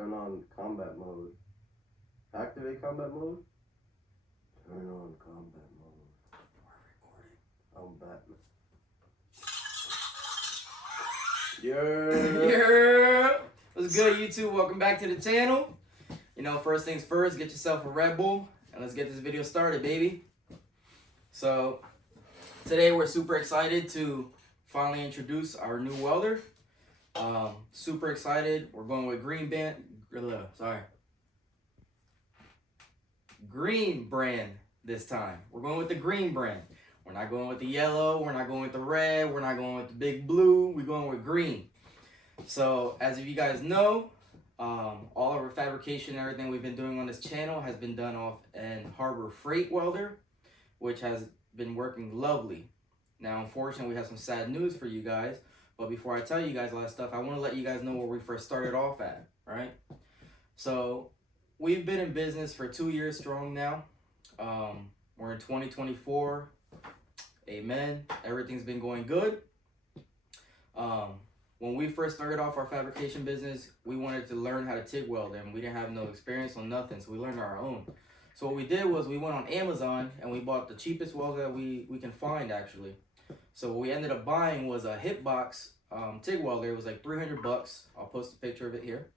Turn on combat mode. Activate combat mode. Turn on combat mode. We're recording. I'm Batman. Yeah. What's good, YouTube? Welcome back to the channel. You know, first things first, get yourself a Red Bull and let's get this video started, baby. So today we're super excited to finally introduce our new welder. Super excited. We're going with Green brand this time. We're going with the green brand. We're not going with the yellow. We're not going with the red. We're not going with the big blue. We're going with green. So as you guys know, all of our fabrication and everything we've been doing on this channel has been done off an Harbor Freight welder, which has been working lovely. Now, unfortunately, we have some sad news for you guys. But before I tell you guys all that stuff, I want to let you guys know where we first started off at, right? So we've been in business for 2 years strong now. We're in 2024. Amen. Everything's been going good. When we first started off our fabrication business, we wanted to learn how to TIG weld, and we didn't have no experience on nothing, so we learned our own. So what we did was we went on Amazon and we bought the cheapest welder that we can find, actually. So what we ended up buying was a Hitbox TIG welder. It was like 300 bucks. I'll post a picture of it here.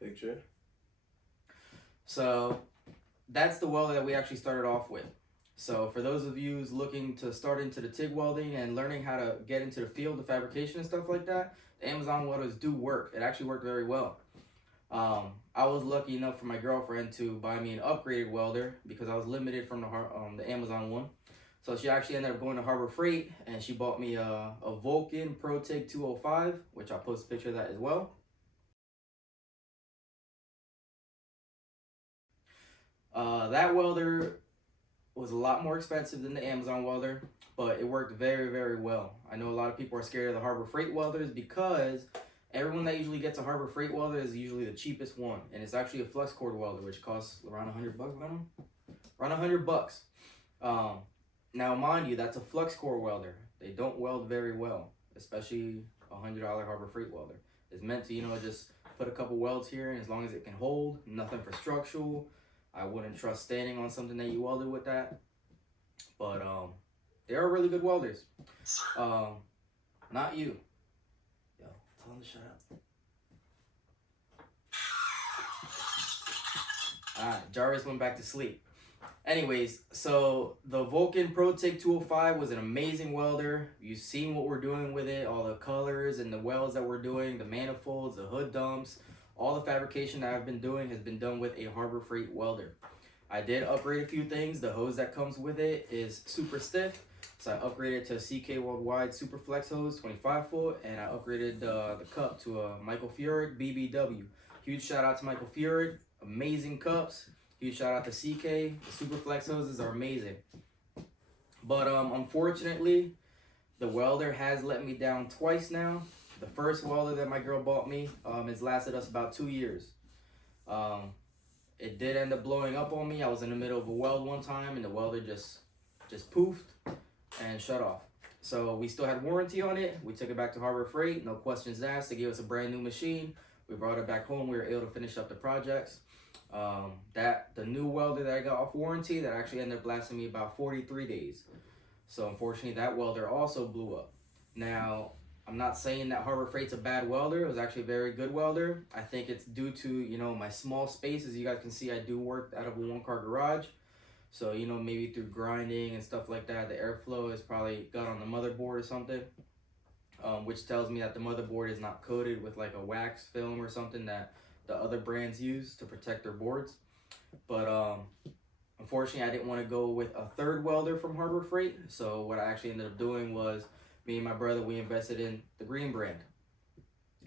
Picture. So that's the welder that we actually started off with. So for those of you who's looking to start into the TIG welding and learning how to get into the field of fabrication and stuff like that, the Amazon welders do work. It actually worked very well. I was lucky enough for my girlfriend to buy me an upgraded welder because I was limited from the Amazon one. So she actually ended up going to Harbor Freight and she bought me a Vulcan powertig 205, which I'll post a picture of that as well. That welder was a lot more expensive than the Amazon welder, but it worked very, very well. I know a lot of people are scared of the Harbor Freight welders because everyone that usually gets a Harbor Freight welder is usually the cheapest one, and it's actually a flex cord welder, which costs around 100 bucks. Around 100 bucks. Now, mind you, that's a flux core welder. They don't weld very well, especially a $100 Harbor Freight welder. It's meant to, you know, just put a couple welds here, and as long as it can hold, nothing for structural. I wouldn't trust standing on something that you welded with that. But they are really good welders. Not you. Yo, tell them to shut up. Alright, Jarvis went back to sleep. Anyways, so the Vulcan powertig 205 was an amazing welder. You've seen what we're doing with it, all the colors and the welds that we're doing, the manifolds, the hood dumps. All the fabrication that I've been doing has been done with a Harbor Freight welder. I did upgrade a few things. The hose that comes with it is super stiff, so I upgraded to a CK Worldwide Super Flex hose, 25 foot, and I upgraded the cup to a Michael Furic BBW. Huge shout out to Michael Furic, amazing cups. Huge shout out to CK. The Super Flex hoses are amazing. But unfortunately, the welder has let me down twice now. The first welder that my girl bought me has lasted us about 2 years. It did end up blowing up on me. I was in the middle of a weld one time and the welder just poofed and shut off. So we still had warranty on it. We took it back to Harbor Freight, no questions asked. They gave us a brand new machine. We brought it back home. We were able to finish up the projects. The new welder that I got off warranty, that actually ended up lasting me about 43 days. So unfortunately, that welder also blew up. Now, I'm not saying that Harbor Freight's a bad welder. It was actually a very good welder. I think it's due to, you know, my small space. As you guys can see, I do work out of a one-car garage. So, you know, maybe through grinding and stuff like that, the airflow has probably got on the motherboard or something, which tells me that the motherboard is not coated with like a wax film or something that the other brands use to protect their boards. But unfortunately, I didn't want to go with a third welder from Harbor Freight. So what I actually ended up doing was, me and my brother, we invested in the green brand.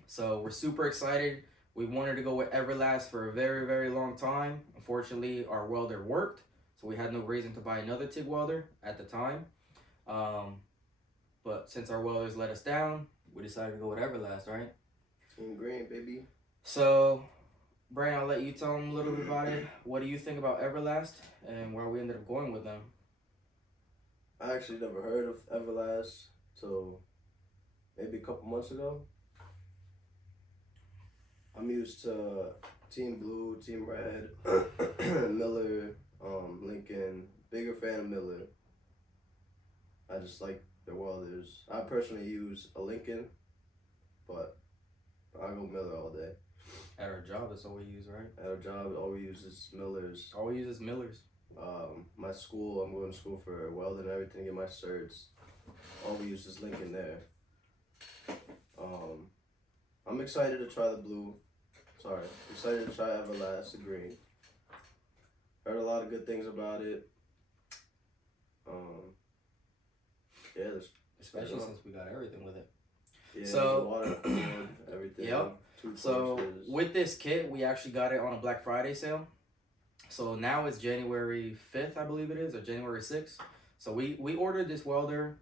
So we're super excited. We wanted to go with Everlast for a very, very long time. Unfortunately, our welder worked, so we had no reason to buy another TIG welder at the time. But since our welders let us down, we decided to go with Everlast, right? Team green, baby. So, Brian, I'll let you tell them a little bit about it. What do you think about Everlast and where we ended up going with them? I actually never heard of Everlast, so maybe a couple months ago. I'm used to Team Blue, Team Red, Miller, Lincoln. Bigger fan of Miller. I just like the welders. I personally use a Lincoln, but I go Miller all day. At our job, that's all we use, right? At our job, all we use is Millers. All we use is Millers. My school, I'm going to school for welding and everything to get my certs. All we use is Lincoln there. I'm excited to try the blue. Excited to try Everlast, the green. Heard a lot of good things about it. Yeah, especially since we got everything with it. Yeah, so water cord, everything. Yep. So with this kit, we actually got it on a Black Friday sale. So now it's January 5th, I believe it is, or January 6th. So we ordered this welder.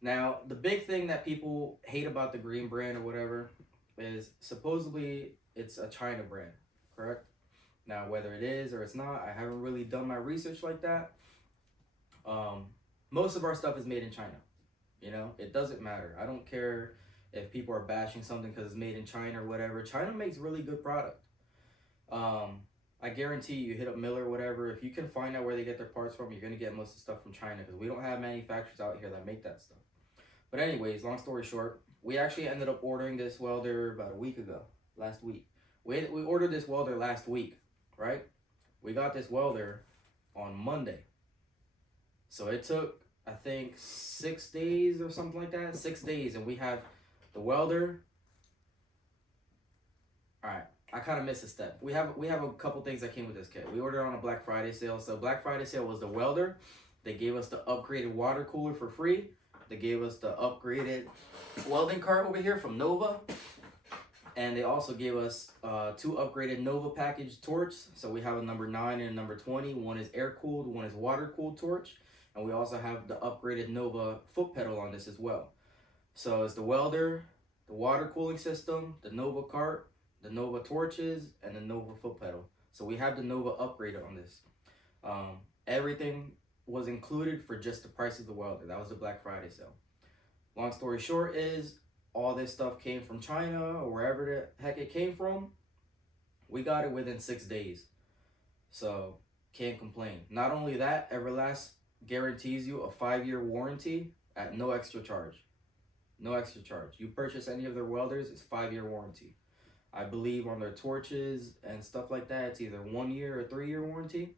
Now, the big thing that people hate about the green brand or whatever is supposedly it's a China brand, correct? Now, whether it is or it's not, I haven't really done my research like that. Most of our stuff is made in China. You know, it doesn't matter. I don't care if people are bashing something because it's made in China or whatever. China makes really good product. I guarantee you hit up Miller or whatever. If you can find out where they get their parts from, you're going to get most of the stuff from China because we don't have manufacturers out here that make that stuff. But anyways, long story short, we actually ended up ordering this welder about a week ago, last week. We ordered this welder last week, right? We got this welder on Monday. So it took, I think, 6 days or something like that. 6 days, and we have the welder. All right, I kind of missed a step. We have a couple things that came with this kit. We ordered on a Black Friday sale. So Black Friday sale was the welder. They gave us the upgraded water cooler for free. They gave us the upgraded welding cart over here from Nova. And they also gave us 2 upgraded Nova package torches. So we have a number 9 and a number 20. One is air-cooled, one is water-cooled torch. And we also have the upgraded Nova foot pedal on this as well. So it's the welder, the water cooling system, the Nova cart, the Nova torches, and the Nova foot pedal. So we have the Nova upgraded on this. Everything was included for just the price of the welder. That was the Black Friday sale. Long story short is, all this stuff came from China or wherever the heck it came from. We got it within 6 days. So, can't complain. Not only that, Everlast guarantees you a 5-year warranty at no extra charge. No extra charge. You purchase any of their welders, it's 5-year warranty. I believe on their torches and stuff like that, it's either 1 year or 3-year warranty.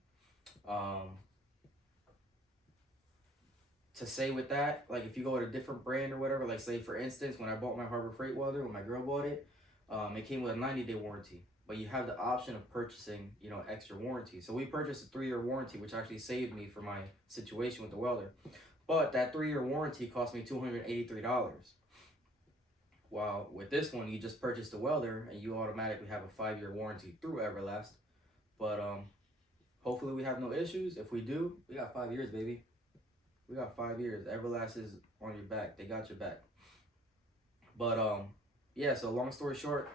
To say with that, like if you go with a different brand or whatever, like say for instance, when I bought my Harbor Freight welder, when my girl bought it, it came with a 90-day warranty. But you have the option of purchasing, you know, extra warranty. So we purchased a 3-year warranty, which actually saved me for my situation with the welder. But that 3-year warranty cost me $283. While with this one, you just purchase the welder and you automatically have a 5-year warranty through Everlast. But hopefully we have no issues. If we do, we got 5 years, baby. We got 5 years. Everlast is on your back. They got your back. But yeah, so long story short,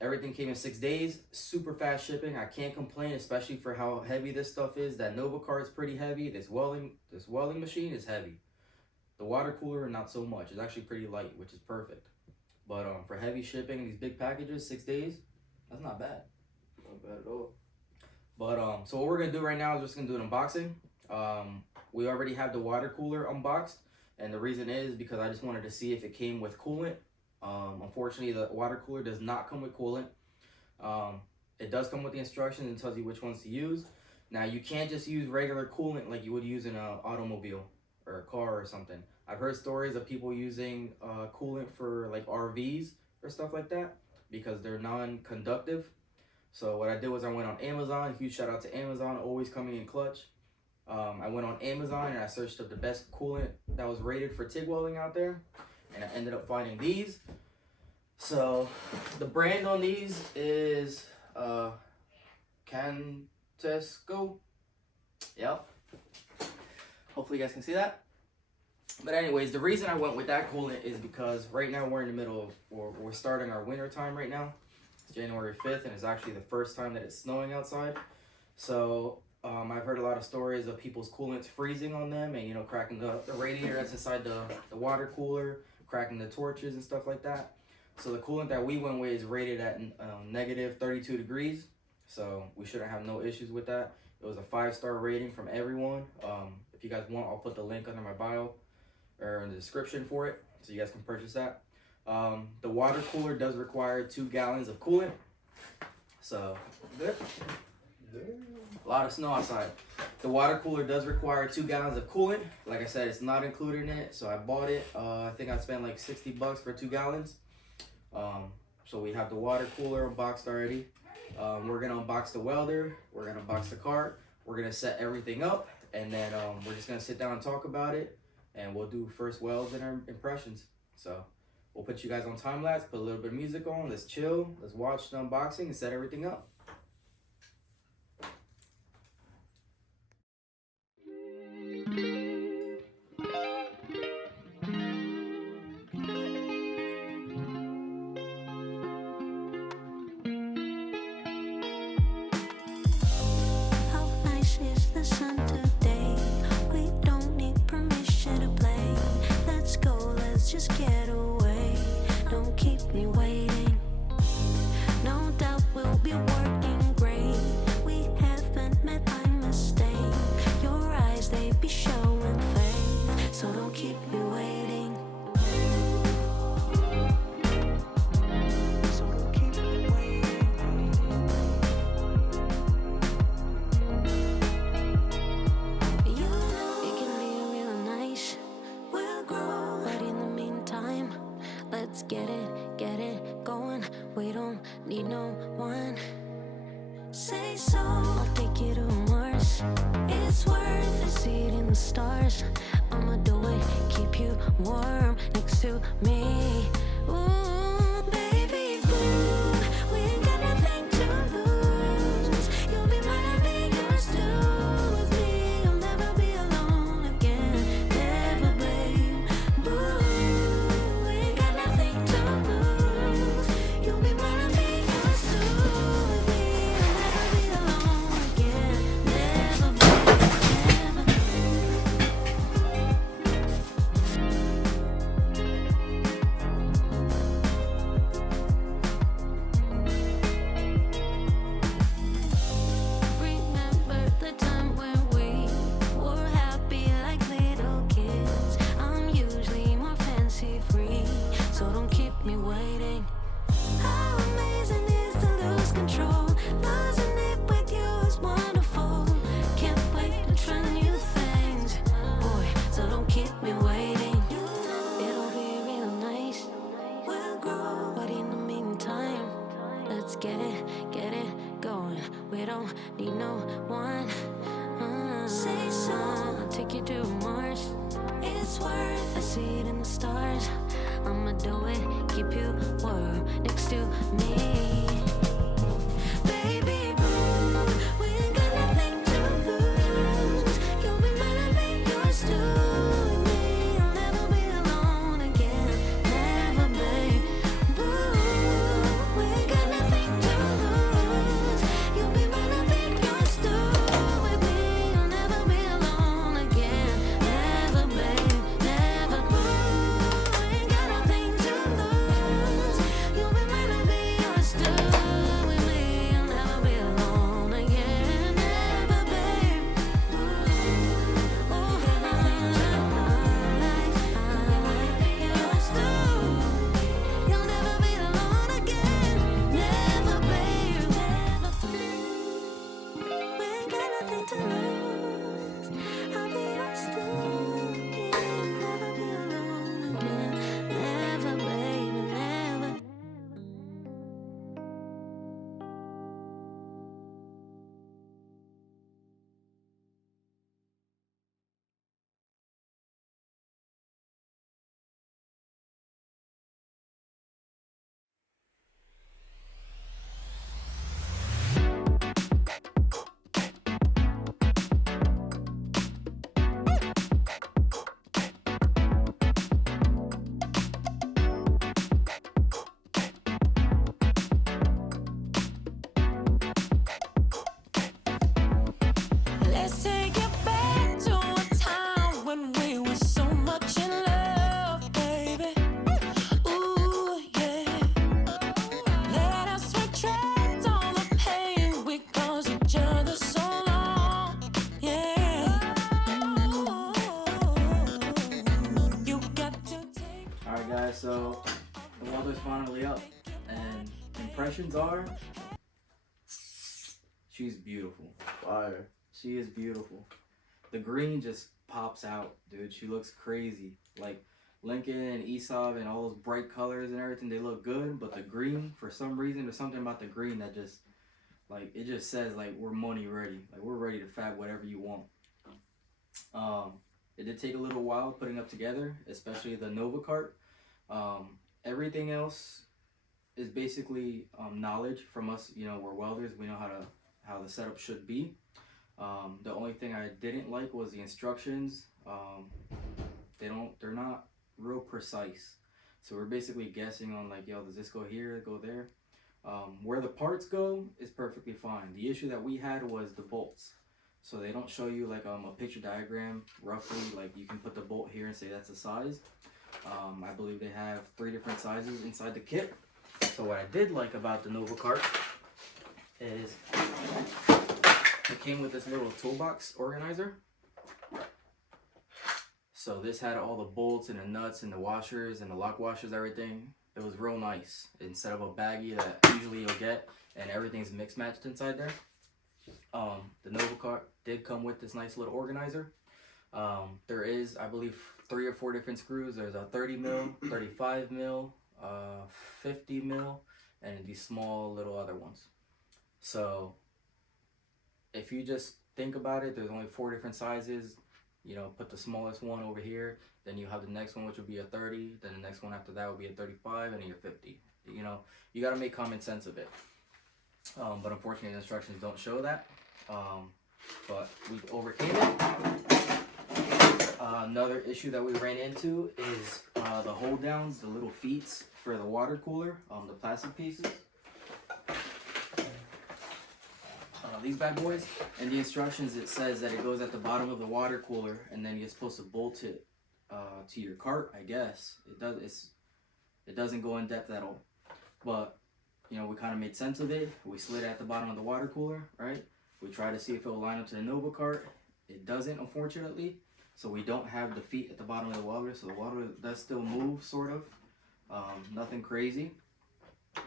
everything came in 6 days. Super fast shipping. I can't complain, especially for how heavy this stuff is. That Nova cart is pretty heavy. This welding machine is heavy. The water cooler, not so much. It's actually pretty light, which is perfect. But for heavy shipping, these big packages, 6 days, that's not bad. Not bad at all. But so what we're gonna do right now is just gonna do an unboxing. We already have the water cooler unboxed, and the reason is because I just wanted to see if it came with coolant. Unfortunately, the water cooler does not come with coolant. It does come with the instructions and tells you which ones to use. Now, you can't just use regular coolant like you would use in an automobile or a car or something. I've heard stories of people using coolant for like RVs or stuff like that because they're non-conductive. So what I did was I went on Amazon. Huge shout out to Amazon, always coming in clutch. I went on Amazon and I searched up the best coolant that was rated for TIG welding out there, and I ended up finding these. So the brand on these is Cantesco. Yep. Hopefully you guys can see that. But anyways, the reason I went with that coolant is because right now we're in the middle of, we're starting our winter time right now. It's January 5th and it's actually the first time that it's snowing outside. So I've heard a lot of stories of people's coolants freezing on them and, you know, cracking the radiator that's inside the water cooler, cracking the torches and stuff like that. So the coolant that we went with is rated at negative 32 degrees. So we shouldn't have no issues with that. It was a 5-star rating from everyone. If you guys want, I'll put the link under my bio or in the description for it, so you guys can purchase that. The water cooler does require 2 gallons of coolant. So a lot of snow outside. The water cooler does require 2 gallons of coolant. Like I said, it's not included in it, so I bought it. I think I spent like $60 for 2 gallons. So we have the water cooler unboxed already. We're gonna unbox the welder. We're gonna unbox the cart. We're gonna set everything up, and then we're just gonna sit down and talk about it, and we'll do first welds and our impressions. So we'll put you guys on time lapse, put a little bit of music on. Let's chill. Let's watch the unboxing and set everything up. Just get away, don't keep me waiting. No doubt we'll be working great. We haven't met by mistake. Your eyes, they be showing faith, so don't keep me waiting. So don't keep me waiting. You know it can be real nice. We'll grow, but in the meantime, let's get it going. We don't need no one. Say so, I'll take you to Mars. It's worth a seat in the stars. I'ma do it, keep you warm next to me. Ooh, baby blue, we ain't got nothing to lose. You'll be mine, I'll be yours too. With me, you'll never be alone again. Never, babe. Blue, we ain't got nothing to lose. You'll be mine, I'll be yours too. With me, you'll never be alone again. Never, babe. Never. Remember the time when we were happy like little kids. I'm usually more fancy free, so don't keep me waiting. How amazing is to lose control. Losing it with you is wonderful. Can't wait to try new things, boy, so don't keep me waiting. It'll be real nice. We'll grow, but in the meantime, let's get it going. We don't need no one. Say so, I'll take you to Mars. It's worth a seat in the stars. I'ma do it, keep you warm next to me. Baby blue, we ain't got nothing to lose. You'll be mine, I'll be yours too. With me, you'll never be alone again. Never, babe. Blue, we ain't got nothing to lose. You'll be mine, I'll be yours too. With me, you'll never be alone again. Never, babe. Never. Blue, we ain't got nothing to lose. You'll be mine, I'll be yours too. Alright guys, so the welder's finally up, and impressions are, she's beautiful. Fire. She is beautiful. The green just pops out, dude. She looks crazy. Like Lincoln and Aesop and all those bright colors and everything, they look good, but the green, for some reason, there's something about the green that just, like, it just says, like, we're money ready. Like, we're ready to fab whatever you want. It did take a little while putting up together, especially the Nova cart. Everything else is basically knowledge from us. You know, we're welders. We know how the setup should be. The only thing I didn't like was the instructions. They're not real precise. So we're basically guessing on like, yo, does this go here, go there? Where the parts go is perfectly fine. The issue that we had was the bolts. So they don't show you like a picture diagram roughly, like you can put the bolt here and say that's the size. I believe they have 3 different sizes inside the kit. So what I did like about the Nova cart is it came with this little toolbox organizer. So this had all the bolts and the nuts and the washers and the lock washers, everything. It was real nice instead of a baggie that usually you'll get and everything's mixed matched inside there. The Nova cart did come with this nice little organizer. There is, I believe, 3 or 4 different screws. There's a 30 mil, 35 mil, 50 mil, and these small little other ones. So if you just think about it, there's only 4 different sizes. You know, put the smallest one over here, then you have the next one, which will be a 30, then the next one after that will be a 35, and then your 50. You know, you got to make common sense of it. But unfortunately, the instructions don't show that. But we overcame it. Another issue that we ran into is the hold downs, the little feet for the water cooler, the plastic pieces. These bad boys, and the instructions, it says that it goes at the bottom of the water cooler, and then you're supposed to bolt it to your cart. I guess it doesn't go in depth at all, but you know, we kind of made sense of it. We slid it at the bottom of the water cooler, right? We tried to see if it will line up to the Nova cart. It doesn't, unfortunately. So we don't have the feet at the bottom of the welder, so the welder does still move, sort of. Nothing crazy.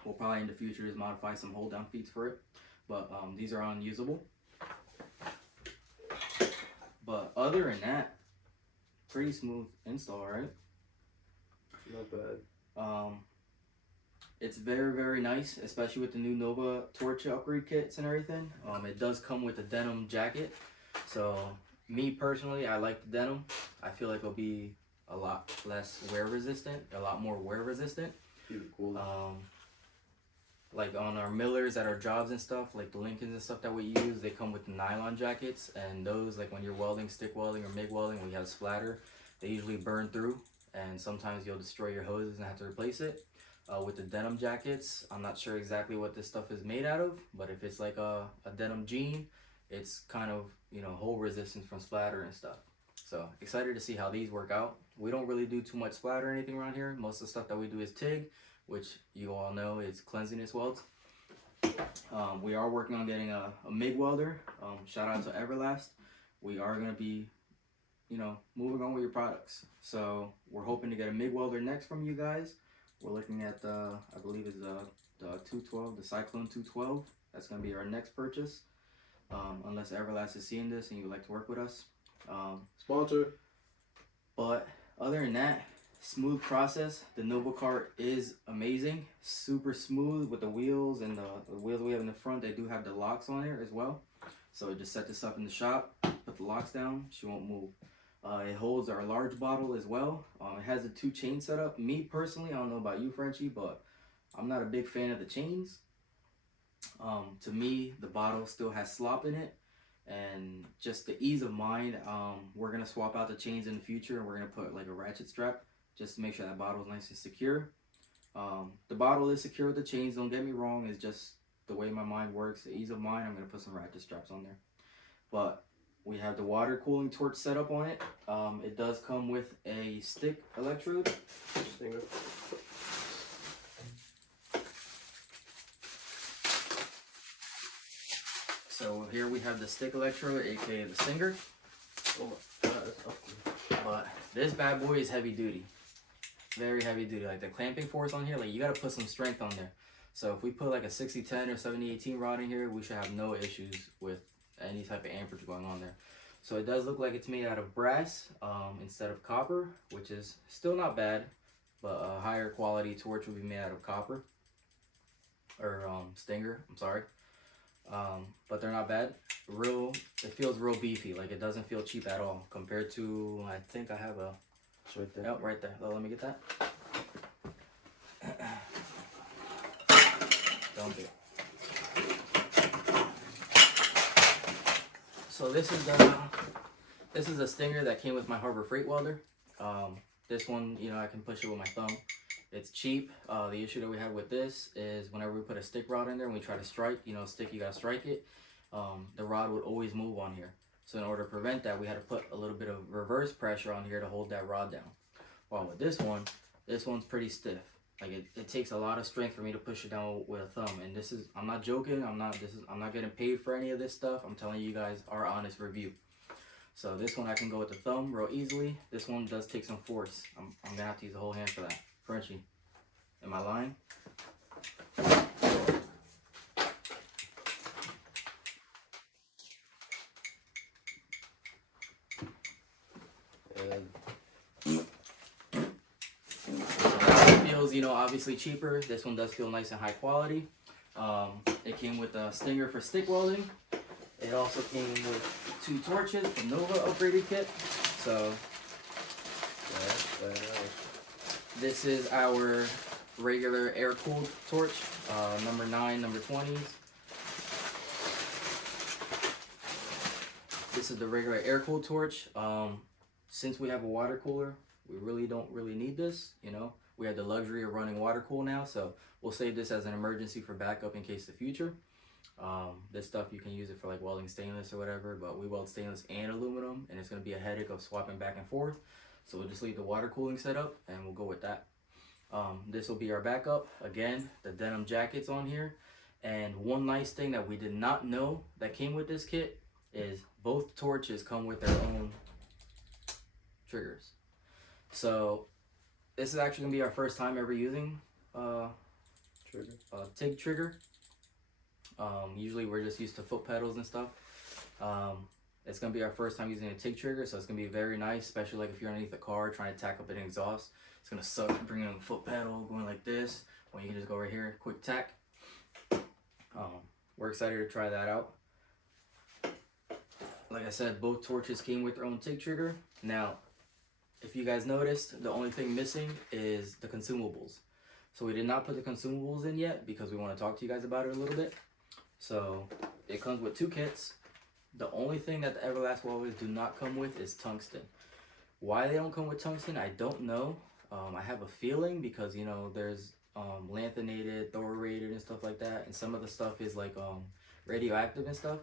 We'll probably in the future just modify some hold down feet for it. But these are unusable. But other than that, pretty smooth install, right? Not bad. It's very, very nice, especially with the new Nova torch upgrade kits and everything. It does come with a denim jacket. So me personally, I like the denim. I feel like it'll be a lot less wear resistant, a lot more wear resistant. Cool. Like on our millers at our jobs and stuff, like the Lincolns and stuff that we use, they come with the nylon jackets, and those, like when you're welding, stick welding or MIG welding, when you have splatter, they usually burn through, and sometimes you'll destroy your hoses and have to replace it. With the denim jackets, I'm not sure exactly what this stuff is made out of, but if it's like a denim jean, it's kind of, you know, hole resistance from splatter and stuff. So excited to see how these work out. We don't really do too much splatter or anything around here. Most of the stuff that we do is TIG, which you all know is cleanliness welds. We are working on getting a MIG welder. Shout out to Everlast. We are going to be, you know, moving on with your products. So we're hoping to get a MIG welder next from you guys. We're looking at the, I believe it's the 212, the Cyclone 212. That's going to be our next purchase. Unless Everlast is seeing this and you would like to work with us. Sponsor. But other than that, smooth process. The Nova cart is amazing, super smooth with the wheels, and the wheels we have in the front, they do have the locks on there as well. So just set this up in the shop, put the locks down, she won't move. It holds our large bottle as well. It has a 2 chain setup. Me personally, I don't know about you, Frenchie, but I'm not a big fan of the chains. To me, the bottle still has slop in it, and just the ease of mind, we're gonna swap out the chains in the future, and we're gonna put like a ratchet strap just to make sure that bottle is nice and secure. The bottle is secure with the chains, don't get me wrong. It's just the way my mind works, the ease of mind. I'm gonna put some ratchet straps on there. But we have the water cooling torch set up on it. It does come with a stick electrode. So here we have the stick electrode, aka the Stinger. Oh my god, that's awesome. But this bad boy is heavy duty. very heavy duty. Like the clamping force on here, like you gotta put some strength on there. So if we put like a 60-10 or 70-18 rod in here, we should have no issues with any type of amperage going on there. So it does look like it's made out of brass instead of copper, which is still not bad, but a higher quality torch would be made out of copper or stinger. I'm sorry, but they're not bad. It feels real beefy. Like it doesn't feel cheap at all compared to. I think I have a. It's right there. Yep, right there. Let me get that. Don't do. So this is a stinger that came with my Harbor Freight welder. This one, you know, I can push it with my thumb. It's cheap. The issue that we had with this is whenever we put a stick rod in there and we try to strike, you know, stick, you gotta strike it. The rod would always move on here. So in order to prevent that, we had to put a little bit of reverse pressure on here to hold that rod down. While with this one's pretty stiff. Like it takes a lot of strength for me to push it down with a thumb. And this is, I'm not joking. I'm not getting paid for any of this stuff. I'm telling you guys our honest review. So this one I can go with the thumb real easily. This one does take some force. I'm gonna have to use the whole hand for that. Frenchie, am I lying? Feels, you know, obviously cheaper. This one does feel nice and high quality. It came with a stinger for stick welding. It also came with 2 torches from Nova upgraded kit. So this is our regular air cooled torch, number 9, number 20s. This is the regular air cooled torch. Since we have a water cooler, we really don't need this, you know. We have the luxury of running water cool now, so we'll save this as an emergency for backup in case the future. This stuff you can use it for like welding stainless or whatever, but we weld stainless and aluminum, and it's going to be a headache of swapping back and forth. So we'll just leave the water cooling setup and we'll go with that. This will be our backup. Again, the denim jackets on here. And one nice thing that we did not know that came with this kit is both torches come with their own triggers. So this is actually gonna be our first time ever using TIG trigger. Usually we're just used to foot pedals and stuff. It's gonna be our first time using a TIG trigger, so it's gonna be very nice, especially like if you're underneath a car trying to tack up an exhaust. It's gonna suck bringing in a foot pedal going like this when you can just go right here, quick tack. We're excited to try that out. Like I said, both torches came with their own TIG trigger. Now, if you guys noticed, the only thing missing is the consumables. So we did not put the consumables in yet because we want to talk to you guys about it a little bit. So it comes with 2 kits. The only thing that the Everlast welders do not come with is tungsten. Why they don't come with tungsten, I don't know. I have a feeling because, you know, there's lanthanated, thoriated and stuff like that. And some of the stuff is like radioactive and stuff.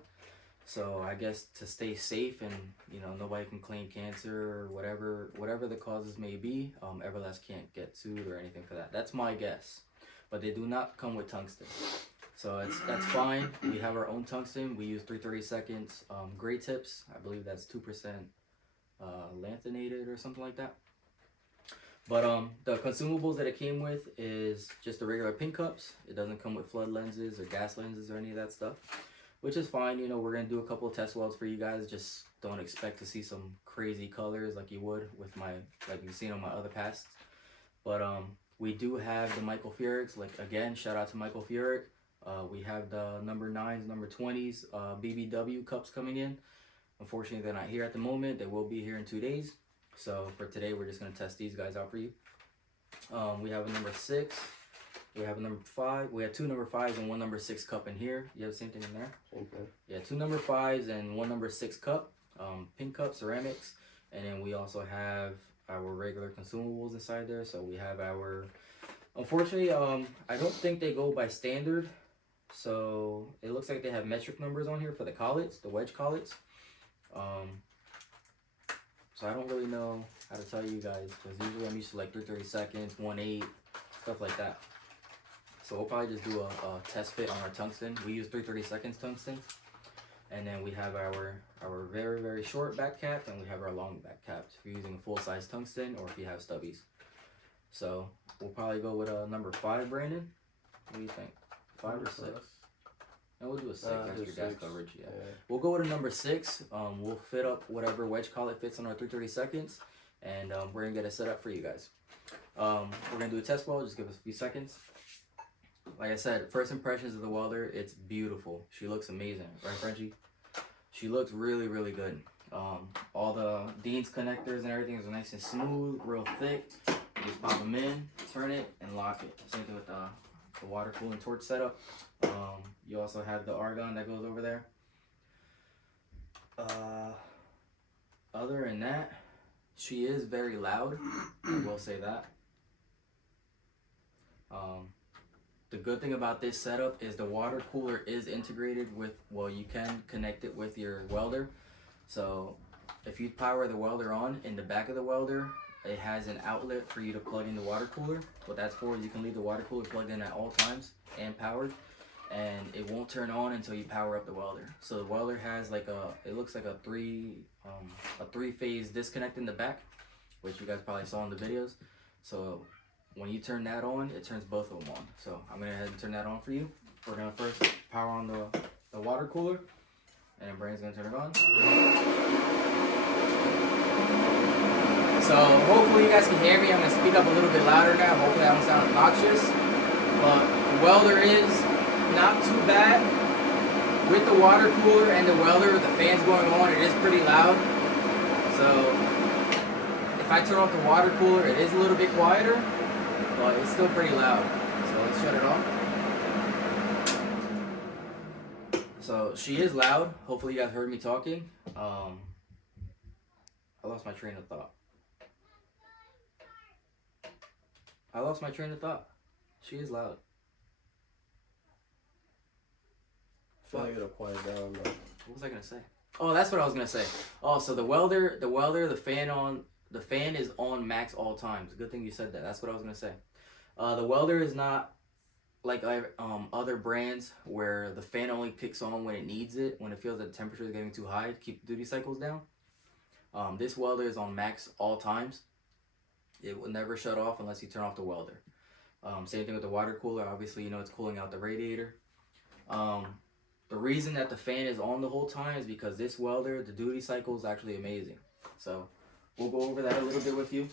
So I guess to stay safe and, you know, nobody can claim cancer or whatever the causes may be, Everlast can't get sued or anything for that. That's my guess. But they do not come with tungsten. So that's fine. We have our own tungsten. We use 3/32 gray tips. I believe that's 2% lanthanated or something like that. But the consumables that it came with is just the regular pin cups. It doesn't come with flood lenses or gas lenses or any of that stuff, which is fine. You know, we're gonna do a couple of test welds for you guys. Just don't expect to see some crazy colors like you would with like you've seen on my other pasts. But we do have the Michael Fieriks. Like again, shout out to Michael Fierik. We have the number 9s, number 20s BBW cups coming in. Unfortunately, they're not here at the moment. They will be here in 2 days. So for today, we're just gonna test these guys out for you. We have a number 6. We have a number 5. We have 2 number 5s and 1 number 6 cup in here. You have the same thing in there? Same thing. Yeah, 2 number 5s and 1 number 6 cup. Pin cup, ceramics. And then we also have our regular consumables inside there. So we have our, unfortunately, I don't think they go by standard. So it looks like they have metric numbers on here for the collets, the wedge collets. So I don't really know how to tell you guys because usually I'm used to like 3/32, 1/8, stuff like that. So we'll probably just do a test fit on our tungsten. We use 3/32 tungsten. And then we have our very, very short back cap and we have our long back caps if you're using a full-size tungsten or if you have stubbies. So we'll probably go with number 5, Brandon. What do you think? 5 or 6? And we'll do a 6. That's your gas coverage. Yeah. We'll go with a number 6. We'll fit up whatever wedge collet fits on our 330 seconds, and we're gonna get it set up for you guys. We're gonna do a test weld. Just give us a few seconds. Like I said, first impressions of the welder, it's beautiful. She looks amazing, right, Frenchie? She looks really, really good. All the Dean's connectors and everything is nice and smooth, real thick. You just pop them in, turn it, and lock it. Same thing with the water cooling torch setup. You also have the argon that goes over there. Other than that, she is very loud. I will say that. The good thing about this setup is the water cooler is integrated with, well, you can connect it with your welder. So if you power the welder on, in the back of the welder, it has an outlet for you to plug in the water cooler. What that's for is you can leave the water cooler plugged in at all times and powered, and it won't turn on until you power up the welder. So the welder has like it looks like a three-phase disconnect in the back, which you guys probably saw in the videos. So when you turn that on, it turns both of them on. So I'm gonna go ahead and turn that on for you. We're gonna first power on the water cooler, and then Brandon's gonna turn it on. So hopefully you guys can hear me. I'm gonna speak up a little bit louder now. Hopefully I don't sound obnoxious. But the welder is not too bad. With the water cooler and the welder, the fan's going on, it is pretty loud. So if I turn off the water cooler, it is a little bit quieter, but it's still pretty loud. So let's shut it off. So she is loud. Hopefully you guys heard me talking. I lost my train of thought. She is loud. I feel like it'll quiet down, bro. What was I gonna say? Oh, that's what I was gonna say. Oh, so the fan is on max all times. Good thing you said that. That's what I was gonna say. The welder is not like other brands where the fan only kicks on when it needs it, when it feels that the temperature is getting too high to keep the duty cycles down. This welder is on max all times. It will never shut off unless you turn off the welder. Same thing with the water cooler. Obviously, you know it's cooling out the radiator. The reason that the fan is on the whole time is because this welder, the duty cycle is actually amazing. So we'll go over that a little bit with you.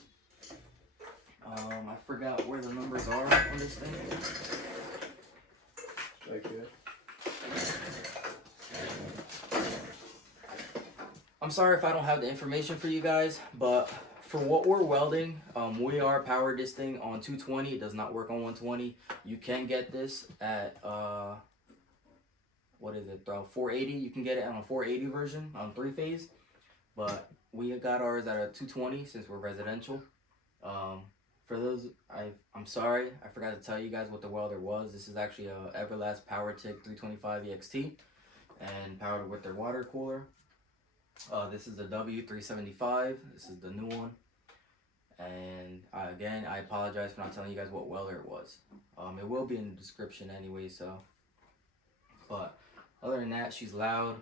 I forgot where the numbers are on this thing. Right here. I'm sorry if I don't have the information for you guys, but for what we're welding, we are power disting on 220. It does not work on 120. You can get this at what is it, 480. You can get it on a 480 version on 3-phase, but we got ours at a 220 since we're residential. For those, I'm sorry, I forgot to tell you guys what the welder was. This is actually a Everlast powertig 325 EXT, and powered with their water cooler. This is the W375. This is the new one. And again, I apologize for not telling you guys what welder it was. It will be in the description anyway, so. But other than that, she's loud,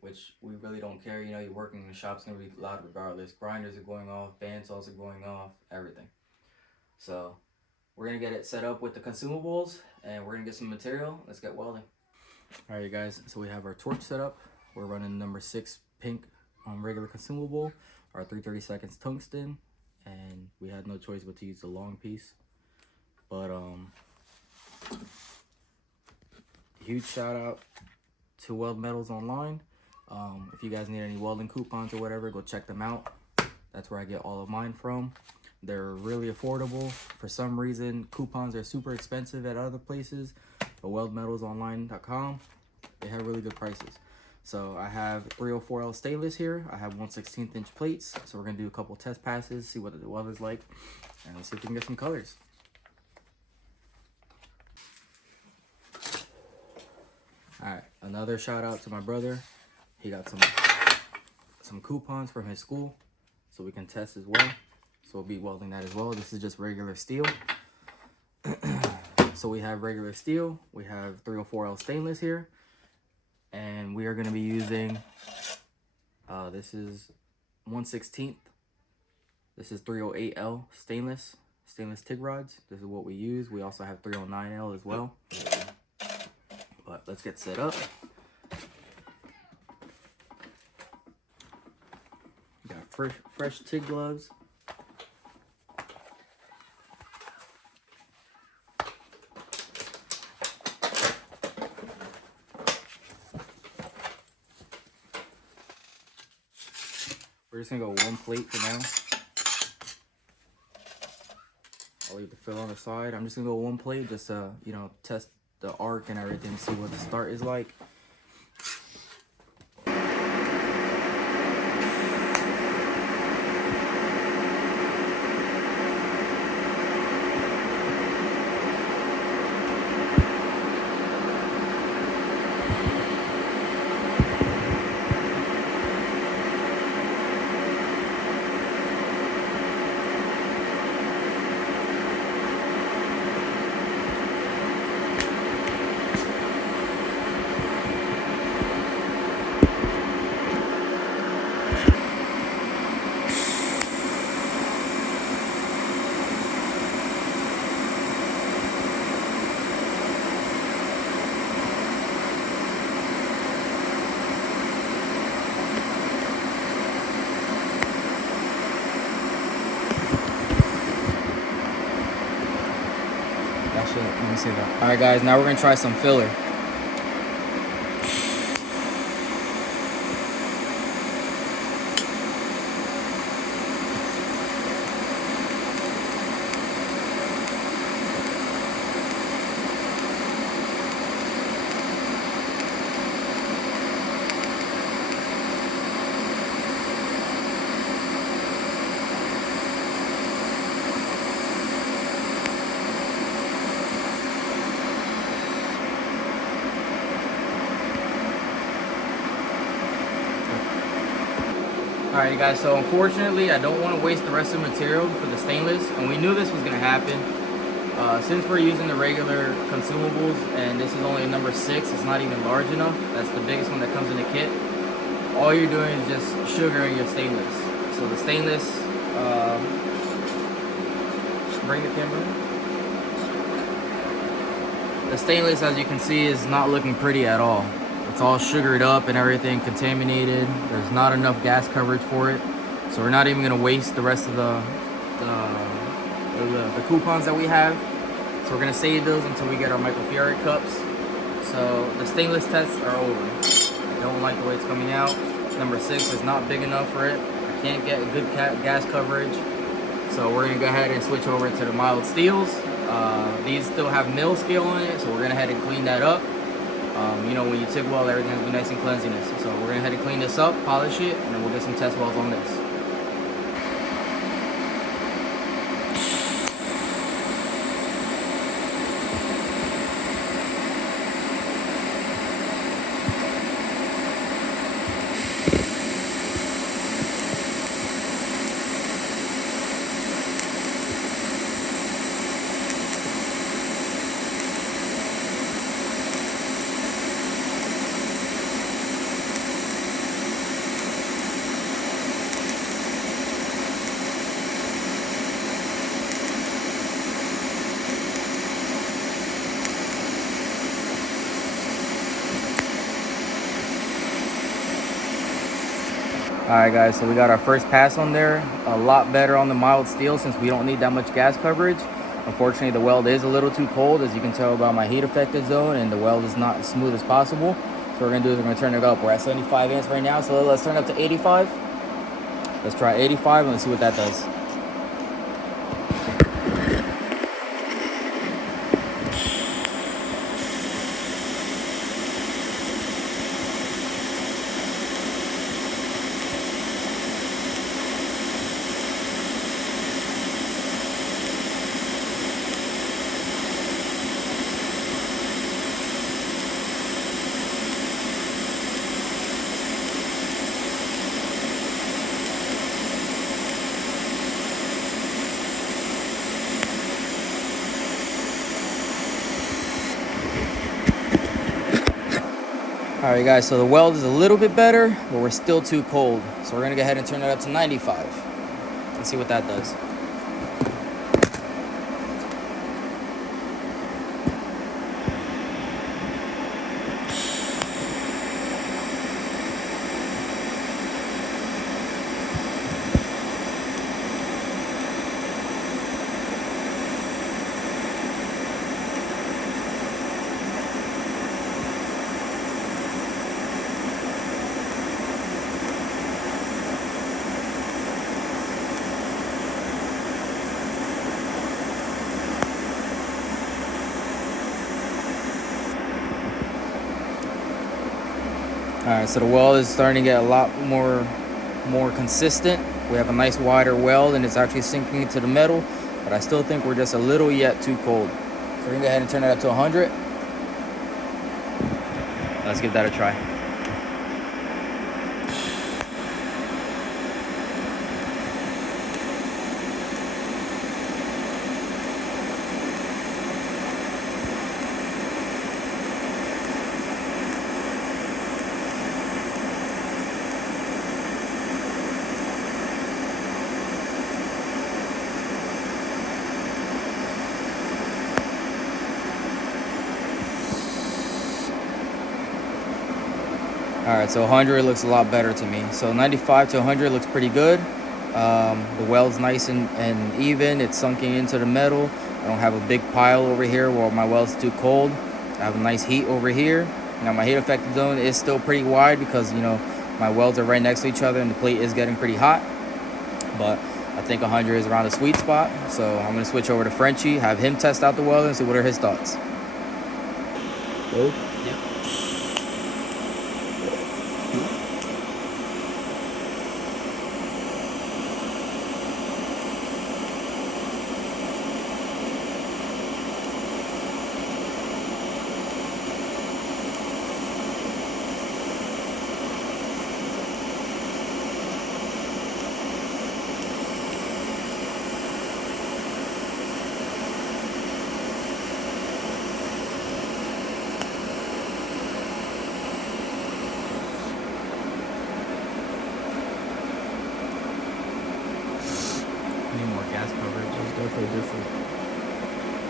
which we really don't care. You know, you're working in the shop, it's going to be loud regardless. Grinders are going off, bandsaws are going off, everything. So we're going to get it set up with the consumables, and we're going to get some material. Let's get welding. All right, guys, so we have our torch set up. We're running number 6 pink regular consumable, our 330 seconds tungsten, and we had no choice but to use the long piece. But huge shout out to Weld Metals Online. If you guys need any welding coupons or whatever, go check them out. That's where I get all of mine from. They're really affordable. For some reason, coupons are super expensive at other places, but weldmetalsonline.com, they have really good prices. So I have 304L stainless here. I have 1/16 inch plates. So we're gonna do a couple test passes, see what the welder's like, and let's see if we can get some colors. All right, another shout out to my brother. He got some coupons from his school, so we can test as well. So we'll be welding that as well. This is just regular steel. So we have regular steel. We have 304L stainless here. And we are going to be using, this is 1/16. This is 308L stainless. stainless TIG rods. This is what we use. We also have 309L as well. But let's get set up. Got fresh TIG gloves. We're just gonna go one plate for now. I'll leave the fill on the side. I'm just gonna go one plate, just you know, test the arc and everything, see what the start is like. Let me see that. All right, guys, now we're gonna try some filler. Alright guys, so unfortunately I don't want to waste the rest of the material for the stainless, and we knew this was going to happen. Since we're using the regular consumables and this is only a number 6, it's not even large enough. That's the biggest one that comes in the kit. All you're doing is just sugaring your stainless. So the stainless, bring the camera in. The stainless, as you can see, is not looking pretty at all. It's all sugared up and everything, contaminated. There's not enough gas coverage for it. So we're not even gonna waste the rest of the coupons that we have. So we're gonna save those until we get our microfarad cups. So the stainless tests are over. I don't like the way it's coming out. Number 6 is not big enough for it. I can't get good gas coverage. So we're gonna go ahead and switch over to the mild steels. These still have mill scale on it, so we're gonna head and clean that up. You know, when you TIG weld, everything has to be nice and cleanliness. So we're gonna head and clean this up, polish it, and then we'll get some test welds on this. Alright guys, so we got our first pass on there. A lot better on the mild steel since we don't need that much gas coverage. Unfortunately, the weld is a little too cold, as you can tell by my heat affected zone, and the weld is not as smooth as possible. So what we're gonna do is we're gonna turn it up. We're at 75 amps right now, so let's turn it up to 85. Let's try 85 and let's see what that does. Alright guys, so the weld is a little bit better, but we're still too cold. So we're gonna go ahead and turn it up to 95. Let's see what that does. Alright, so the weld is starting to get a lot more consistent. We have a nice wider weld and it's actually sinking into the metal, but I still think we're just a little yet too cold. So we're gonna go ahead and turn it up to 100. Let's give that a try. Alright, so 100 looks a lot better to me. So 95 to 100 looks pretty good. The weld's nice and even. It's sunking into the metal. I don't have a big pile over here while my weld's too cold. I have a nice heat over here. Now my heat effective zone is still pretty wide because, you know, my welds are right next to each other and the plate is getting pretty hot. But I think 100 is around a sweet spot. So I'm going to switch over to Frenchie, have him test out the weld and see what are his thoughts. Good? Yep. Need more gas coverage. It's definitely different.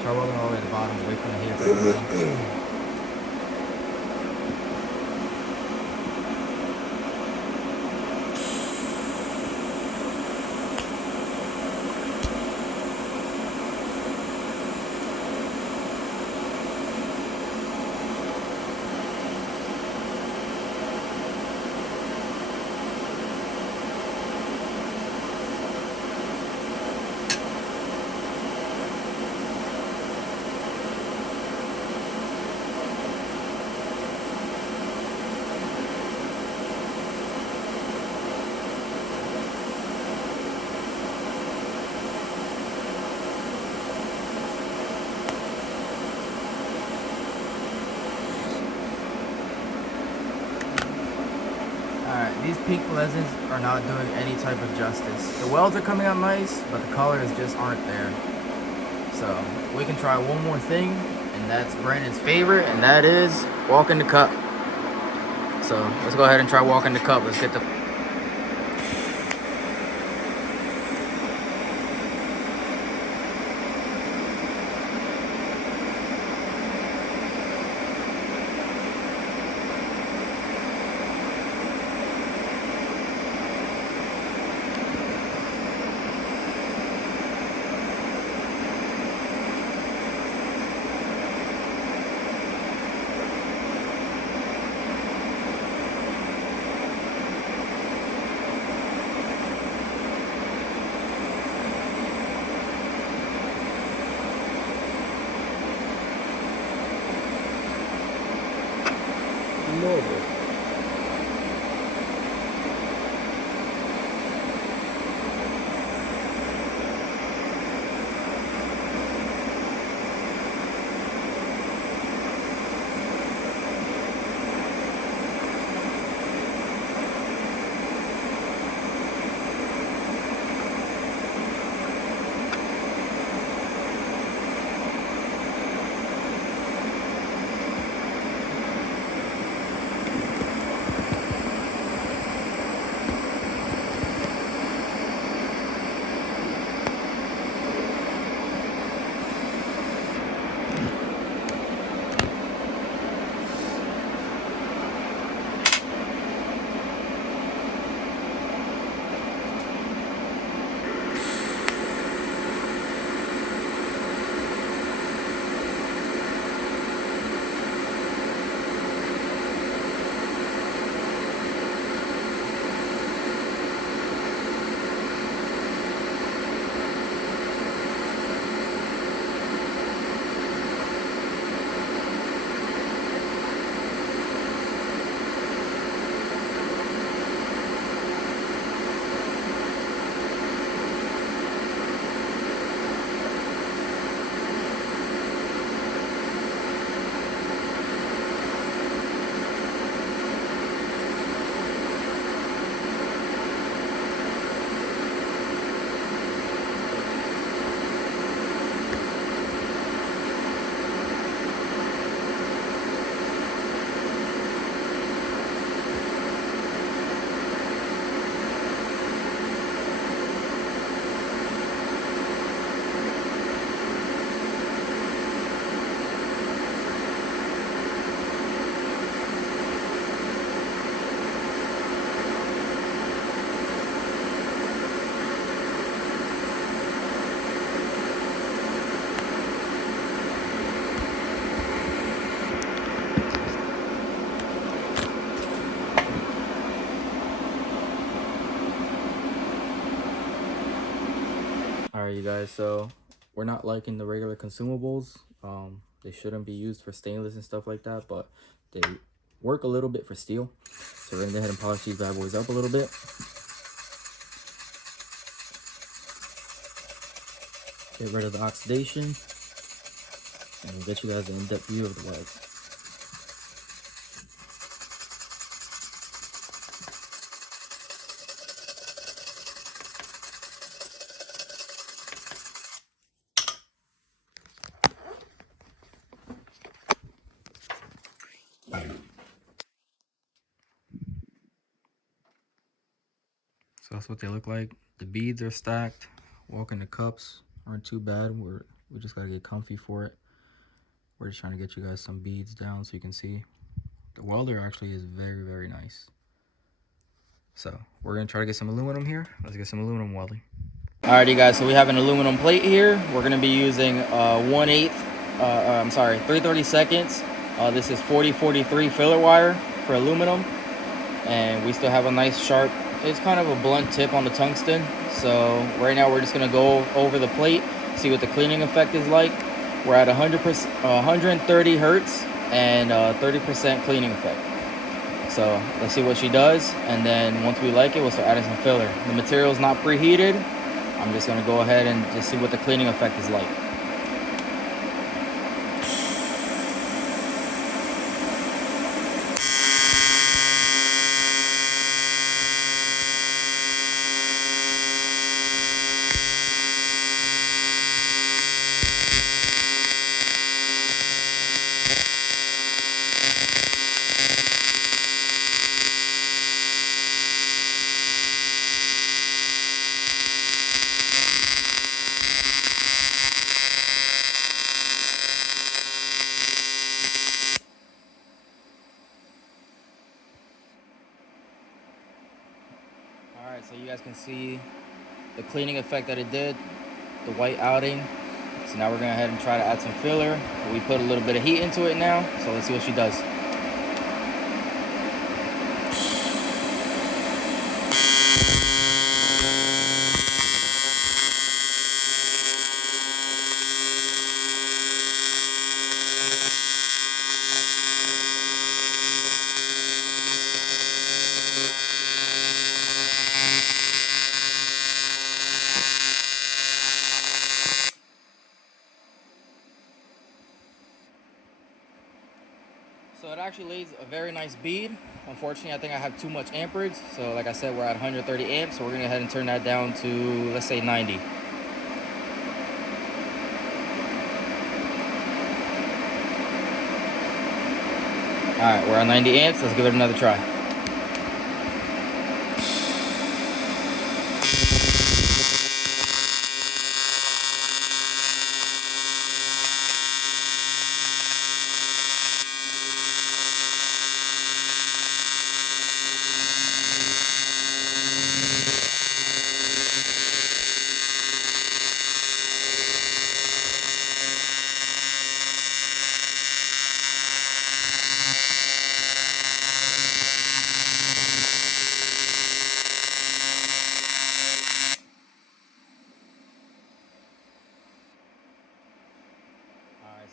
Try welding all the way to the bottom, away from the heat effective zone. These peak pleasants are not doing any type of justice. The welds are coming out nice, but the colors just aren't there. So we can try one more thing, and that's Brandon's favorite, and that is walking the cup. So let's go ahead and try walking the cup. Let's get the Normal. Alright, you guys, so we're not liking the regular consumables. They shouldn't be used for stainless and stuff like that, but they work a little bit for steel. So we're gonna go ahead and polish these bad boys up a little bit. Get rid of the oxidation, and we'll get you guys an in-depth view of the welds. So that's what they look like. The beads are stacked. Walking the cups aren't too bad. We just gotta get comfy for it. We're just trying to get you guys some beads down so you can see. The welder actually is very, very nice. So we're gonna try to get some aluminum here. Let's get some aluminum welding. Alrighty guys, so we have an aluminum plate here. We're gonna be using 3/32. This is 4043 filler wire for aluminum. And we still have a nice sharp, it's kind of a blunt tip on the tungsten. So right now we're just gonna go over the plate, see what the cleaning effect is like. We're at 130 hertz and 30% cleaning effect. So let's see what she does, and then once we like it, we'll start adding some filler. The material is not preheated. I'm just gonna go ahead and just see what the cleaning effect is like. Alright, so you guys can see the cleaning effect that it did, the white outing. So now we're going to go ahead and try to add some filler. We put a little bit of heat into it now, so let's see what she does. So it actually lays a very nice bead. Unfortunately, I think I have too much amperage. So like I said, we're at 130 amps. So we're going to go ahead and turn that down to, let's say, 90. Alright, we're at 90 amps. Let's give it another try.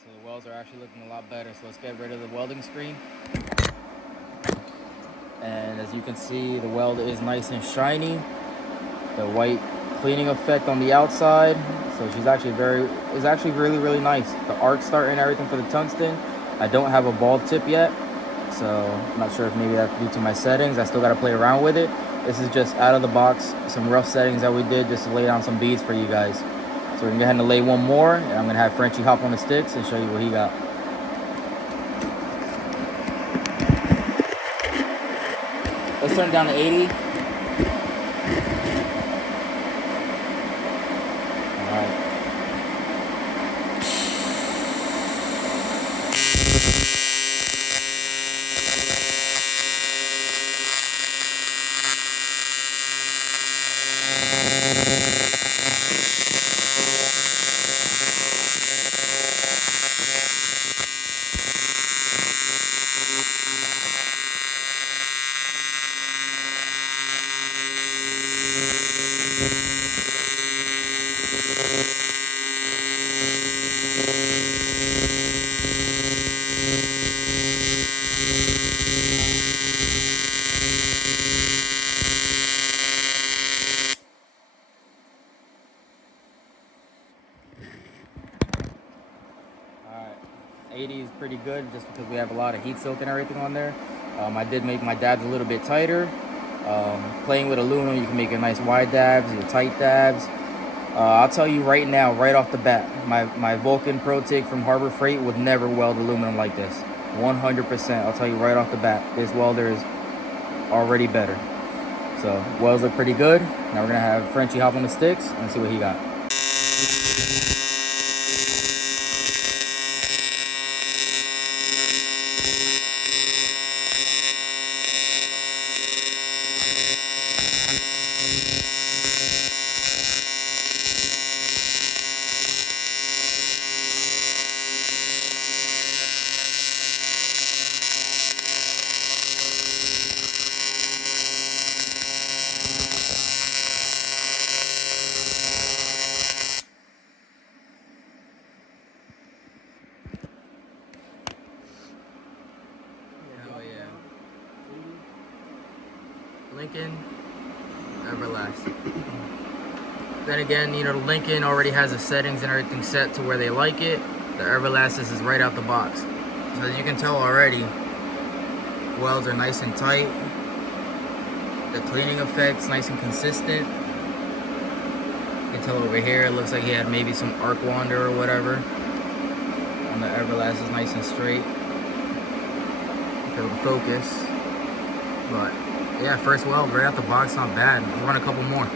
So the welds are actually looking a lot better. So let's get rid of the welding screen. And as you can see, the weld is nice and shiny. The white cleaning effect on the outside. So she's actually really, really nice. The arc start and everything for the tungsten. I don't have a bald tip yet. So I'm not sure if maybe that's due to my settings. I still got to play around with it. This is just out of the box, some rough settings that we did just to lay down some beads for you guys. So we're going to go ahead and lay one more, and I'm going to have Frenchie hop on the sticks and show you what he got. Let's turn it down to 80. All right. 80 is pretty good just because we have a lot of heat silk and everything on there. I did make my dabs a little bit tighter. Playing with aluminum, you can make your nice wide dabs, your tight dabs. I'll tell you right now, right off the bat, my Vulcan ProTig from Harbor Freight would never weld aluminum like this. 100%. I'll tell you right off the bat, this welder is already better. So welds look pretty good. Now we're gonna have Frenchie hop on the sticks and see what he got. Hell yeah. Lincoln Everlast. Then again, you know, the Lincoln already has the settings and everything set to where they like it. The Everlast is right out the box. So as you can tell already, welds are nice and tight. The cleaning effect's nice and consistent. You can tell over here, it looks like he had maybe some arc wander or whatever. And the Everlast is nice and straight. It'll focus. But yeah, first weld right out the box, not bad. I'll run a couple more.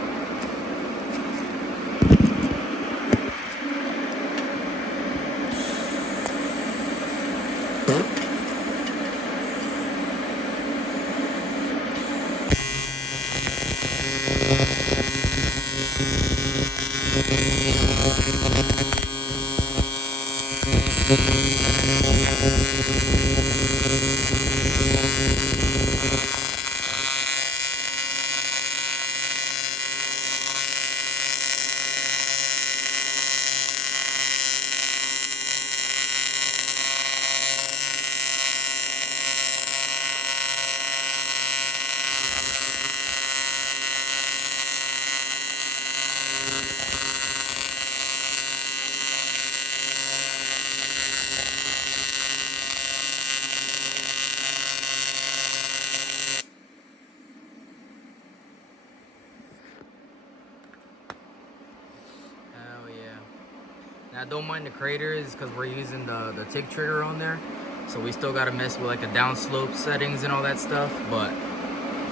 Now don't mind the craters because we're using the TIG trigger on there. So we still gotta mess with like the downslope settings and all that stuff. But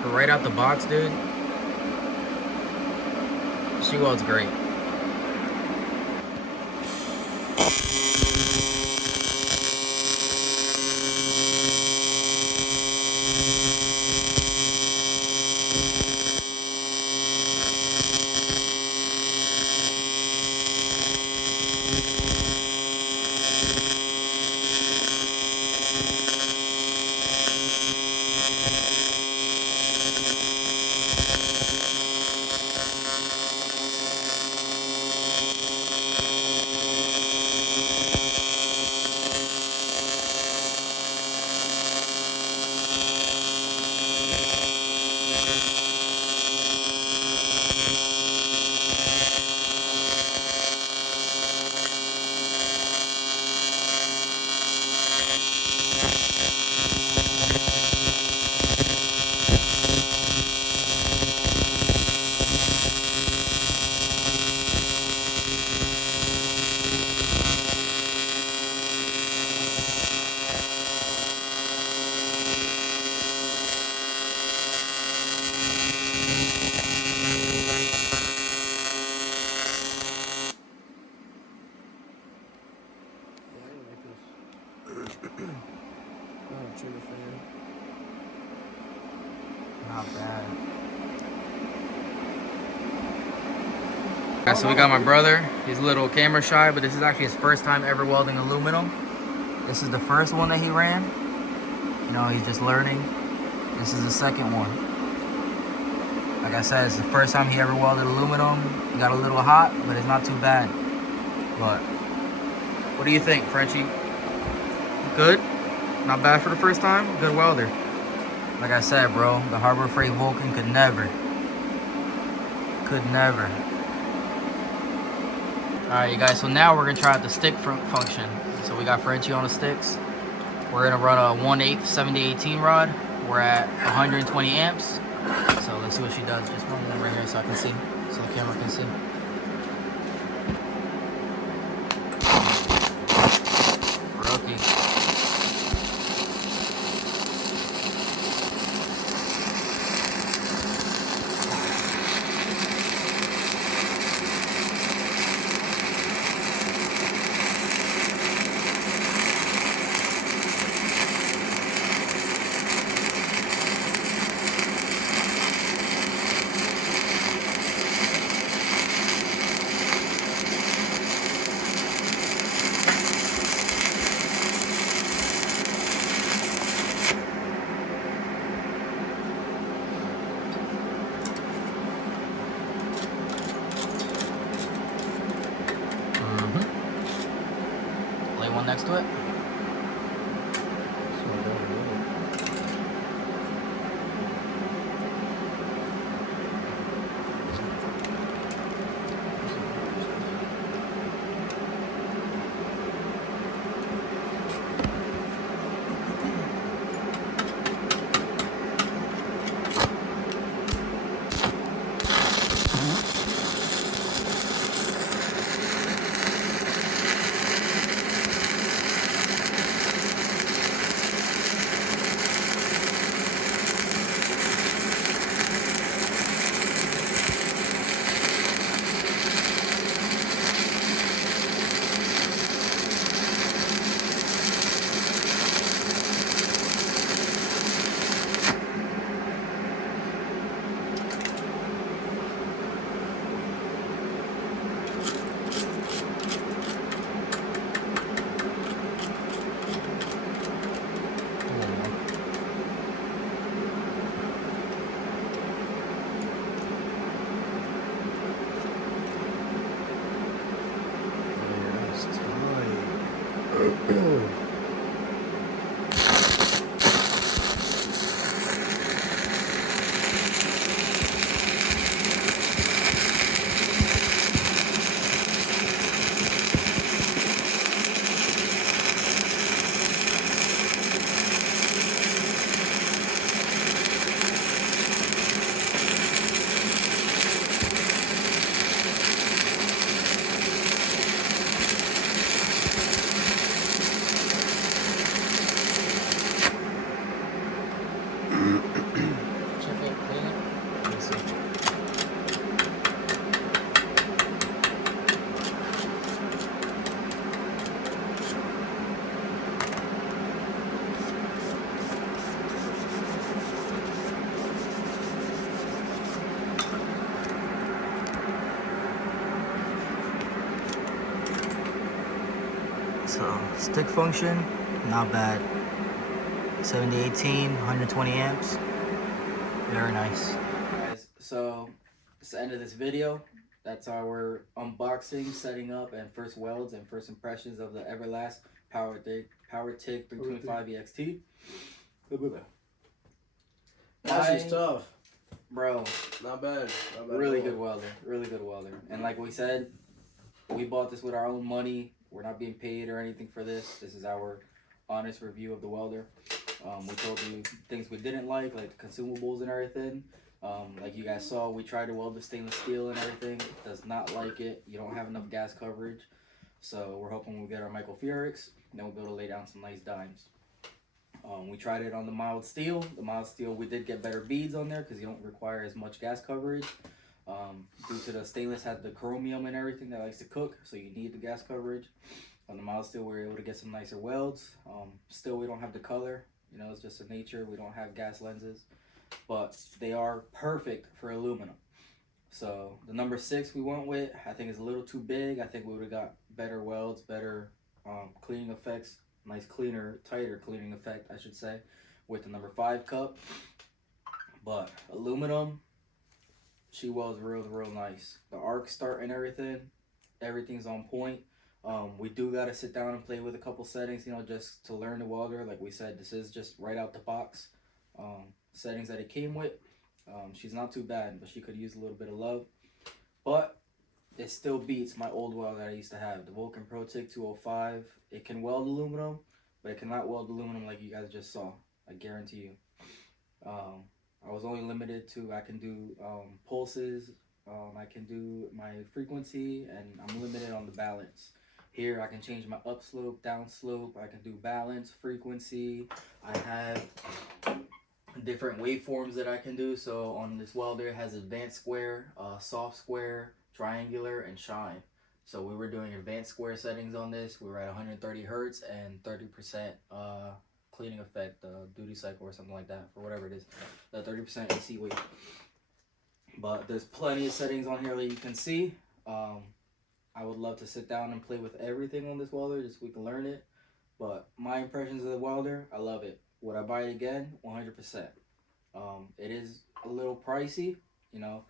for right out the box, dude, she welds great. Not bad. So we got my brother. He's a little camera shy, but this is actually his first time ever welding aluminum. This is the first one that he ran. You know, he's just learning. This is the second one. Like I said, it's the first time he ever welded aluminum. He got a little hot, but it's not too bad. But what do you think, Frenchie? Good? Not bad for the first time? Good welder. Like I said, bro, the Harbor Freight Vulcan could never. Alright, you guys, so now we're going to try out the stick function. So we got Frenchie on the sticks. We're going to run a 1/8 7018 rod. We're at 120 amps. So let's see what she does. Just run over here so I can see, so the camera can see. Rookie. Lay one next to it. So stick function, not bad. 7018, 120 amps. Very nice. Guys, so it's the end of this video. That's our unboxing, setting up, and first welds and first impressions of the Everlast powertig 325 EXT. She's tough. Bro, Not bad. Not bad. really good welder. Really good welder. And like we said, we bought this with our own money. We're not being paid or anything for this. This is our honest review of the welder. We told you things we didn't like the consumables and everything. Like you guys saw, we tried to weld the stainless steel and everything. It does not like it. You don't have enough gas coverage. So we're hoping we'll get our microfurics, and then we'll be able to lay down some nice dimes. We tried it on the mild steel. The mild steel, we did get better beads on there because you don't require as much gas coverage. Due to the stainless has the chromium and everything that likes to cook, so you need the gas coverage. On the mild steel, we're able to get some nicer welds. Still, we don't have the color. You know, it's just a nature. We don't have gas lenses, but they are perfect for aluminum. So the number 6 we went with, I think is a little too big. I think we would have got better welds, better cleaning effects, nice cleaner, tighter cleaning effect, I should say, with the number 5 cup. But aluminum, she welds real nice. The arc start and everything's on point. We do got to sit down and play with a couple settings, you know, just to learn the welder. Like we said, this is just right out the box settings that it came with. She's not too bad, but she could use a little bit of love. But it still beats my old weld that I used to have. The Vulcan ProTig 205. It can weld aluminum, but it cannot weld aluminum like you guys just saw. I guarantee you. I was only limited to, I can do pulses, I can do my frequency, and I'm limited on the balance. Here I can change my upslope, downslope, I can do balance, frequency. I have different waveforms that I can do. So on this welder it has advanced square, soft square, triangular, and shine. So we were doing advanced square settings on this. We were at 130 hertz and 30% cleaning effect, duty cycle or something like that, for whatever it is, the 30% AC weight. But there's plenty of settings on here that you can see. I would love to sit down and play with everything on this welder just so we can learn it. But my impressions of the welder, I love it. Would I buy it again? 100%. It is a little pricey, you know.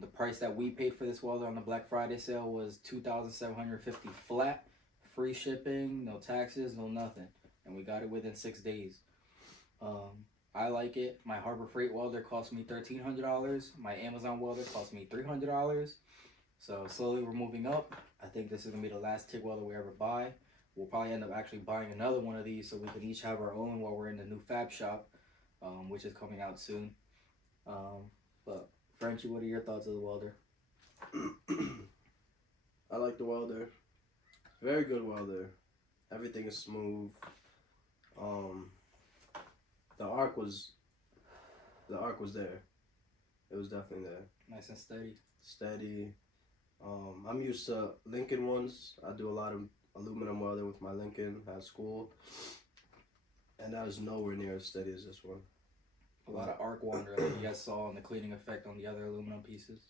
The price that we paid for this welder on the Black Friday sale was $2,750 flat, free shipping, no taxes, no nothing, and we got it within 6 days. I like it. My Harbor Freight welder cost me $1,300. My Amazon welder cost me $300. So slowly we're moving up. I think this is gonna be the last TIG welder we ever buy. We'll probably end up actually buying another one of these so we can each have our own while we're in the new fab shop, which is coming out soon. But Frenchie, what are your thoughts of the welder? I like the welder. Very good welder. Everything is smooth. The arc was there. It was definitely there. Nice and steady. Steady. I'm used to Lincoln ones. I do a lot of aluminum welder with my Lincoln at school, and that is nowhere near as steady as this one. A lot of arc wander like you guys saw on the cleaning effect on the other aluminum pieces.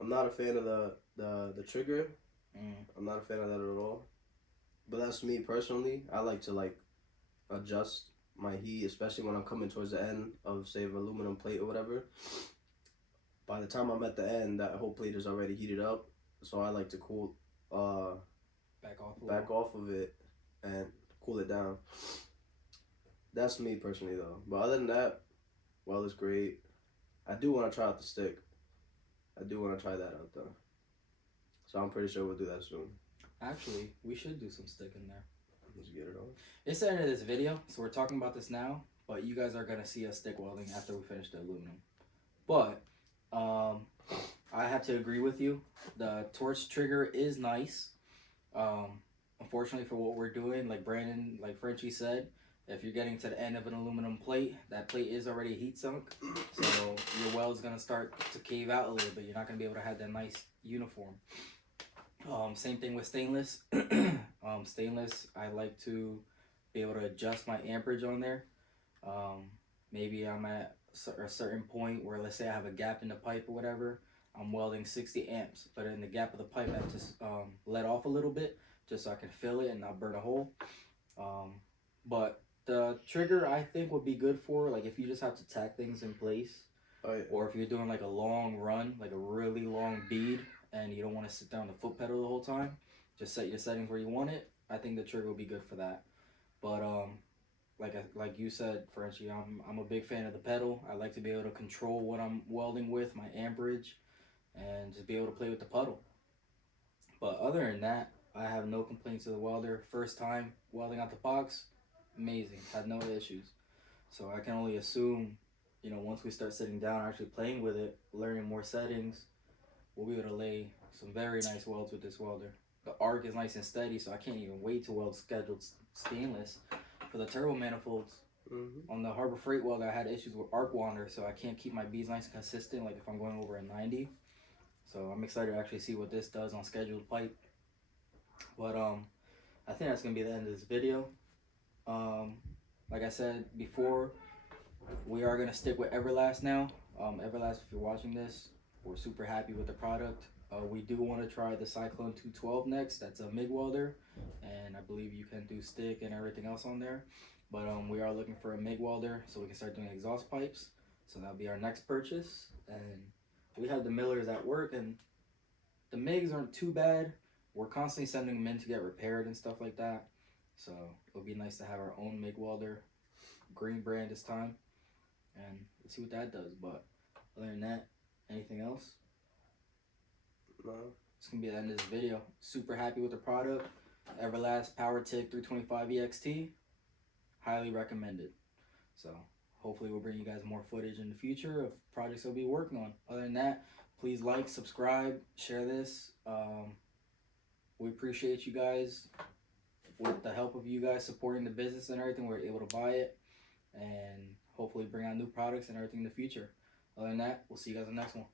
I'm not a fan of the trigger. I'm not a fan of that at all. But that's me personally. I like to adjust my heat, especially when I'm coming towards the end of, say, an aluminum plate or whatever. By the time I'm at the end, that whole plate is already heated up, so I like to cool back off of it and cool it down. That's me personally though. But other than that, well, it's great. I do want to try out the stick. I do want to try that out though. So I'm pretty sure we'll do that soon. Actually, we should do some stick in there. Let's get it on. It's the end of this video, so we're talking about this now, but you guys are going to see us stick welding after we finish the aluminum. But I have to agree with you. The torch trigger is nice. Unfortunately for what we're doing, like Brandon, like Frenchie said, if you're getting to the end of an aluminum plate, that plate is already heat sunk, so your weld's going to start to cave out a little bit. You're not going to be able to have that nice uniform. Same thing with stainless. Stainless, I like to be able to adjust my amperage on there. Maybe I'm at a certain point where, let's say I have a gap in the pipe or whatever, I'm welding 60 amps, but in the gap of the pipe I have to let off a little bit just so I can fill it and not burn a hole. But the trigger I think would be good for, like, if you just have to tack things in place, or if you're doing like a long run, like a really long bead, and you don't want to sit down the foot pedal the whole time, just set your settings where you want it. I think the trigger will be good for that. But like you said, Frenchie, I'm a big fan of the pedal. I like to be able to control what I'm welding with, my amperage, and just be able to play with the puddle. But other than that, I have no complaints to the welder. First time welding out the box, amazing, had no issues. So I can only assume, you know, once we start sitting down actually playing with it, learning more settings, we'll be able to lay some very nice welds with this welder. The arc is nice and steady, so I can't even wait to weld scheduled stainless. For the turbo manifolds, on the Harbor Freight welder, I had issues with arc wander, so I can't keep my beads nice and consistent, like if I'm going over a 90. So I'm excited to actually see what this does on scheduled pipe. But I think that's going to be the end of this video. Like I said before, we are going to stick with Everlast now. Everlast, if you're watching this, we're super happy with the product. We do want to try the Cyclone 212 next. That's a MIG welder, and I believe you can do stick and everything else on there. But we are looking for a MIG welder so we can start doing exhaust pipes. So that'll be our next purchase. And we have the millers at work, and the MIGs aren't too bad. We're constantly sending them in to get repaired and stuff like that. So it'll be nice to have our own MIG welder, green brand this time, and we'll see what that does. But other than that, anything else? No. it's gonna be the end of this video. Super happy with the product. Everlast powertig 325 EXT. Highly recommended. So hopefully we'll bring you guys more footage in the future of projects we'll be working on. Other than that, please like, subscribe, share this. We appreciate you guys. With the help of you guys supporting the business and everything, we're able to buy it and hopefully bring out new products and everything in the future. Other than that, we'll see you guys in the next one.